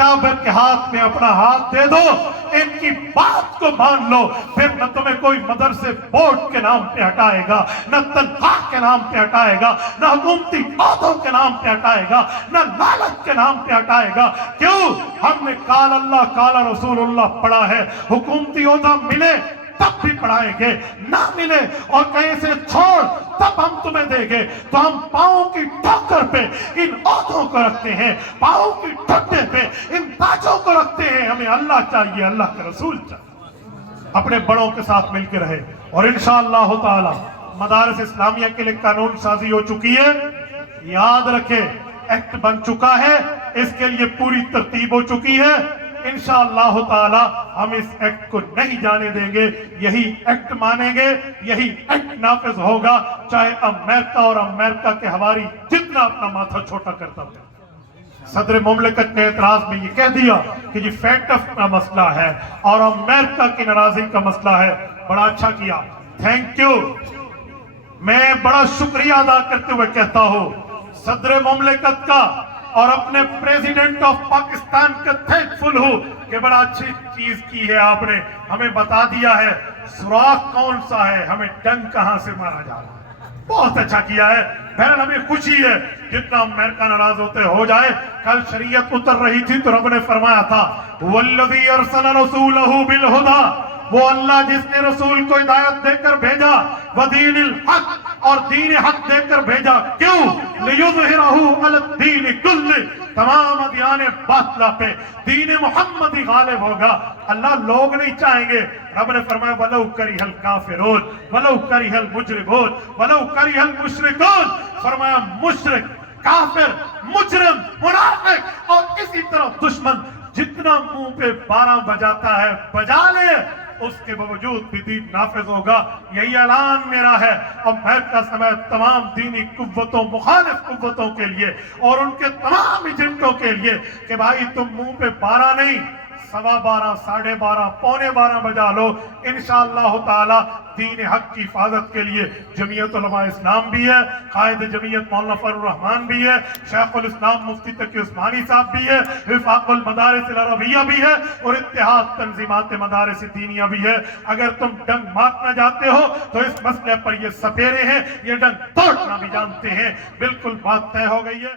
اکابر کے ہاتھ میں اپنا ہاتھ دے دو، ان کی بات کو مان لو، پھر نہ تمہیں کوئی مدرسے بورڈ کے نام پہ ہٹائے گا، نہ تنخواہ کے نام پہ ہٹائے گا، نہ حکومتی عہدوں کے نام پہ ہٹائے گا، نہ لالچ کے نام پہ ہٹائے گا۔ کیوں؟ ہم نے قال اللہ قال رسول اللہ پڑھا ہے، حکومتی عہدہ ملے تب بھی پڑھائیں گے، نہ ملے اور کہیں سے چھوڑ تب ہم تمہیں دیں گے۔ تو ہم پاؤں کی ٹھوکر پہ ان عہدوں کو رکھتے ہیں، پاؤں کی ٹھٹے پہ ان تاجوں کو رکھتے ہیں۔ ہمیں اللہ چاہیے، اللہ کا رسول چاہیے، اپنے بڑوں کے ساتھ مل کے رہے۔ اور انشاءاللہ تعالی مدارس اسلامیہ کے لیے قانون سازی ہو چکی ہے، یاد رکھے ایکٹ بن چکا ہے، اس کے لیے پوری ترتیب ہو چکی ہے۔ انشاءاللہ تعالی ہم اس ایکٹ کو نہیں جانے دیں گے، یہی ایکٹ مانیں گے، یہی ایکٹ نافذ ہوگا، چاہے امریکہ اور امریکہ کے حواری جتنا اپنا ماتھا چھوٹا کرتا تھا۔ صدر مملکت نے اعتراض میں یہ کہہ دیا کہ یہ فیٹف کا مسئلہ ہے اور امریکہ کی ناراضی کا مسئلہ ہے۔ بڑا اچھا کیا، تھینک یو۔ میں بڑا شکریہ ادا کرتے ہوئے کہتا ہوں صدر مملکت کا اور اپنے پریزیڈنٹ آف پاکستان کا تھینکفل ہوں کہ بڑا اچھی چیز کی ہے، آپ نے ہمیں بتا دیا ہے سوراخ کون سا ہے، ہمیں ڈنگ کہاں سے مارا جا رہا ہے۔ بہت اچھا کیا ہے، بہرحال ہمیں خوشی ہے، جتنا امریکہ ناراض ہوتے ہو جائے۔ کل شریعت اتر رہی تھی تو رب نے فرمایا تھا وَالَّذِي أَرْسَلَ رَسُولَهُ بِالْهُدَى، وہ اللہ جس نے رسول کو ہدایت دے کر بھیجا، وَدِينِ الْحَقِّ، اور دین حق دے کر بھیجا۔ کیوں؟ لِيُظْهِرَهُ عَلَى الدِّينِ كُلِّهِ، تمام ادیان باطلہ پہ دین محمدی غالب ہوگا۔ اللہ لوگ نہیں چاہیں گے، رب نے فرمایا وَلَوْ كَرِهَ الْكَافِرُونَ وَلَوْ كَرِهَ الْمُجْرِمُونَ وَلَوْ كَرِهَ الْمُشْرِكُونَ، فرمایا مشرک، کافر، مجرم، منافق اور اسی طرح دشمن جتنا منہ پہ 12 بجاتا ہے بجا لے، اس کے باوجود بھی دین نافذ ہوگا۔ یہی اعلان میرا ہے امریکہ سمیت تمام دینی قوتوں، مخالف قوتوں کے لیے اور ان کے تمام ایجنٹوں کے لیے کہ بھائی تم منہ پہ 12 نہیں، 12:15، 12:30، 11:45 بجا لو۔ انشاءاللہ تعالی دین حق کی حفاظت کے لیے جمعیت علماء اسلام بھی ہے، قائد جمعیت مولانا فضل الرحمان بھی ہے، شیخ الاسلام مفتی تقی عثمانی صاحب بھی ہے، وفاق المدارس العربیہ بھی ہے اور اتحاد تنظیمات مدارس دینیہ بھی ہے۔ اگر تم ڈنگ مارنا جاتے ہو تو اس مسئلے پر یہ سپیرے ہیں، یہ ڈنگ توڑنا بھی جانتے ہیں۔ بالکل بات طے ہو گئی ہے۔